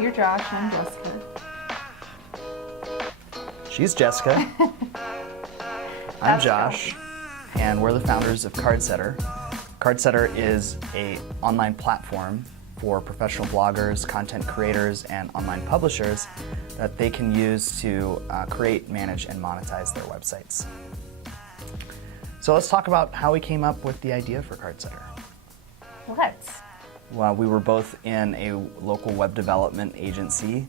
You're Josh, and I'm Jessica. She's Jessica. I'm Josh, and we're the founders of Cardsetter. Cardsetter is an online platform for professional bloggers, content creators, and online publishers that they can use to create, manage, and monetize their websites. So let's talk about how we came up with the idea for Cardsetter. Let's. Well, we were both in a local web development agency,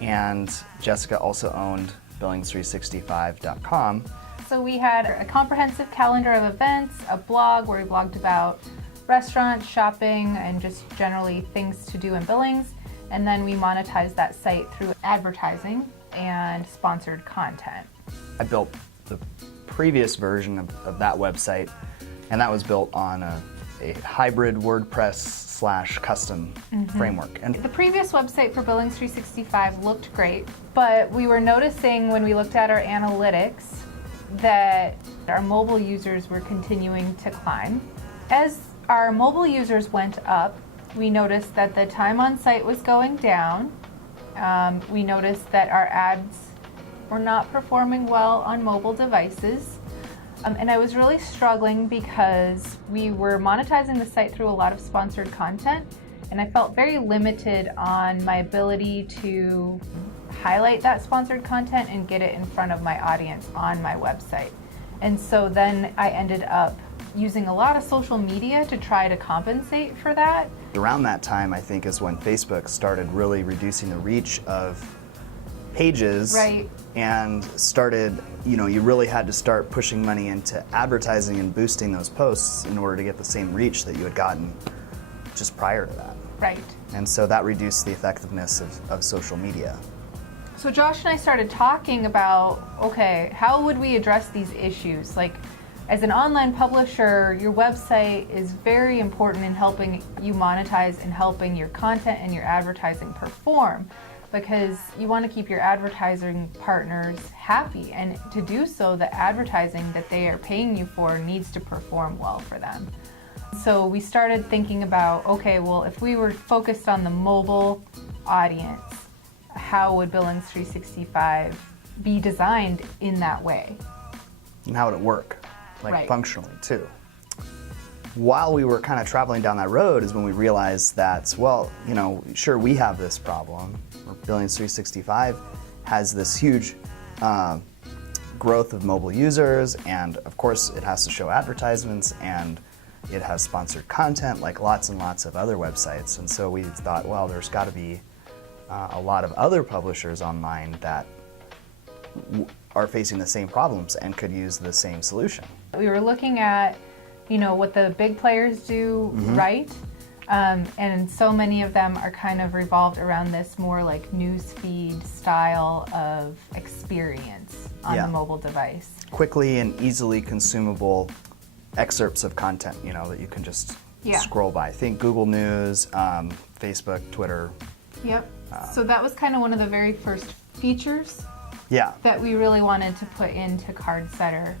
and Jessica also owned Billings365.com. So we had a comprehensive calendar of events, a blog where we blogged about restaurants, shopping, and just generally things to do in Billings. And then we monetized that site through advertising and sponsored content. I built the previous version of that website, and that was built on a hybrid WordPress/custom framework. And The previous website for Billings 365 looked great, but we were noticing when we looked at our analytics that our mobile users were continuing to climb. As our mobile users went up, we noticed that the time on site was going down. We noticed that our ads were not performing well on mobile devices. And I was really struggling because we were monetizing the site through a lot of sponsored content, and I felt very limited on my ability to highlight that sponsored content and get it in front of my audience on my website. And so then I ended up using a lot of social media to try to compensate for that. around that time, I think, is when Facebook started really reducing the reach of pages. Right. And started, you really had to start pushing money into advertising and boosting those posts in order to get the same reach that you had gotten just prior to that. Right. And so that reduced the effectiveness of social media. So Josh and I started talking about, okay, how would we address these issues? Like, as an online publisher, your website is very important in helping you monetize and helping your content and your advertising perform, because you want to keep your advertising partners happy, and to do so, the advertising that they are paying you for needs to perform well for them. So we started thinking about, okay, well, if we were focused on the mobile audience, how would Billings 365 be designed in that way? And how would it work, Right. functionally too? While we were kind of traveling down that road is when we realized that, well, sure, we have this problem. Billings 365 has this huge growth of mobile users, and of course it has to show advertisements, and it has sponsored content like lots and lots of other websites. And so we thought, well, there's got to be a lot of other publishers online that are facing the same problems and could use the same solution. We were looking at, what the big players do right, and so many of them are kind of revolved around this more like newsfeed style of experience on the mobile device. Quickly and easily consumable excerpts of content, that you can just scroll by. Think Google News, Facebook, Twitter. Yep. So that was kind of one of the very first features Yeah. that we really wanted to put into Cardsetter,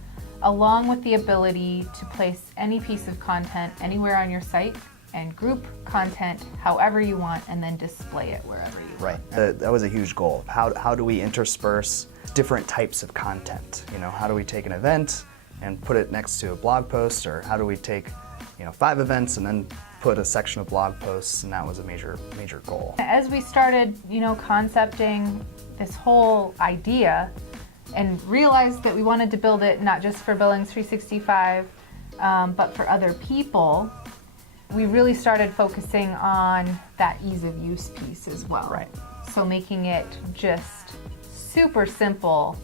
along with the ability to place any piece of content anywhere on your site and group content however you want, and then display it wherever you want. Right. That was a huge goal. How do we intersperse different types of content? How do we take an event and put it next to a blog post, or how do we take 5 events and then put a section of blog posts? And that was a major goal. As we started, concepting this whole idea and realized that we wanted to build it not just for Billings 365, but for other people, we really started focusing on that ease of use piece as well. Right. So making it just super simple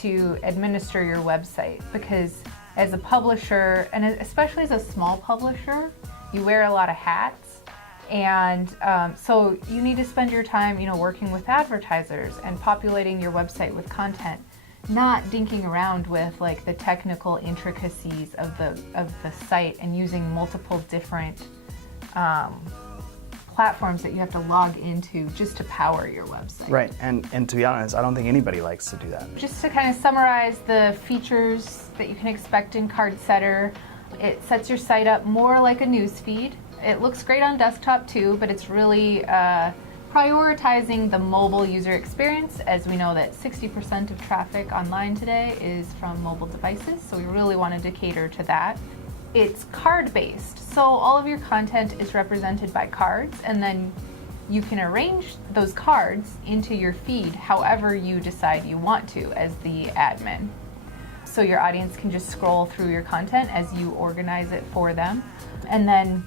to administer your website, because as a publisher, and especially as a small publisher, you wear a lot of hats, and so you need to spend your time, working with advertisers and populating your website with content, not dinking around with like the technical intricacies of the site and using multiple different platforms that you have to log into just to power your website. Right, and to be honest, I don't think anybody likes to do that. Just to kind of summarize the features that you can expect in Cardsetter, it sets your site up more like a news feed. It looks great on desktop too, but it's really prioritizing the mobile user experience, as we know that 60% of traffic online today is from mobile devices, so we really wanted to cater to that. It's card-based, so all of your content is represented by cards, and then you can arrange those cards into your feed however you decide you want to as the admin. So your audience can just scroll through your content as you organize it for them. And then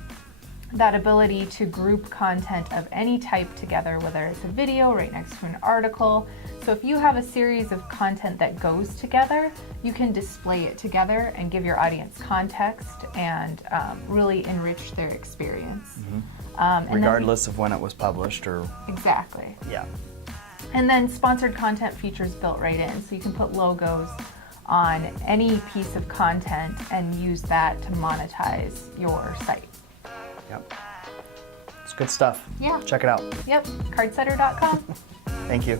that ability to group content of any type together, whether it's a video right next to an article. So if you have a series of content that goes together, you can display it together and give your audience context and really enrich their experience. Regardless of when it was published or... Exactly. Yeah. And then sponsored content features built right in, so you can put logos on any piece of content and use that to monetize your site. Yep. It's good stuff. Yeah. Check it out. Yep, cardsetter.com. Thank you.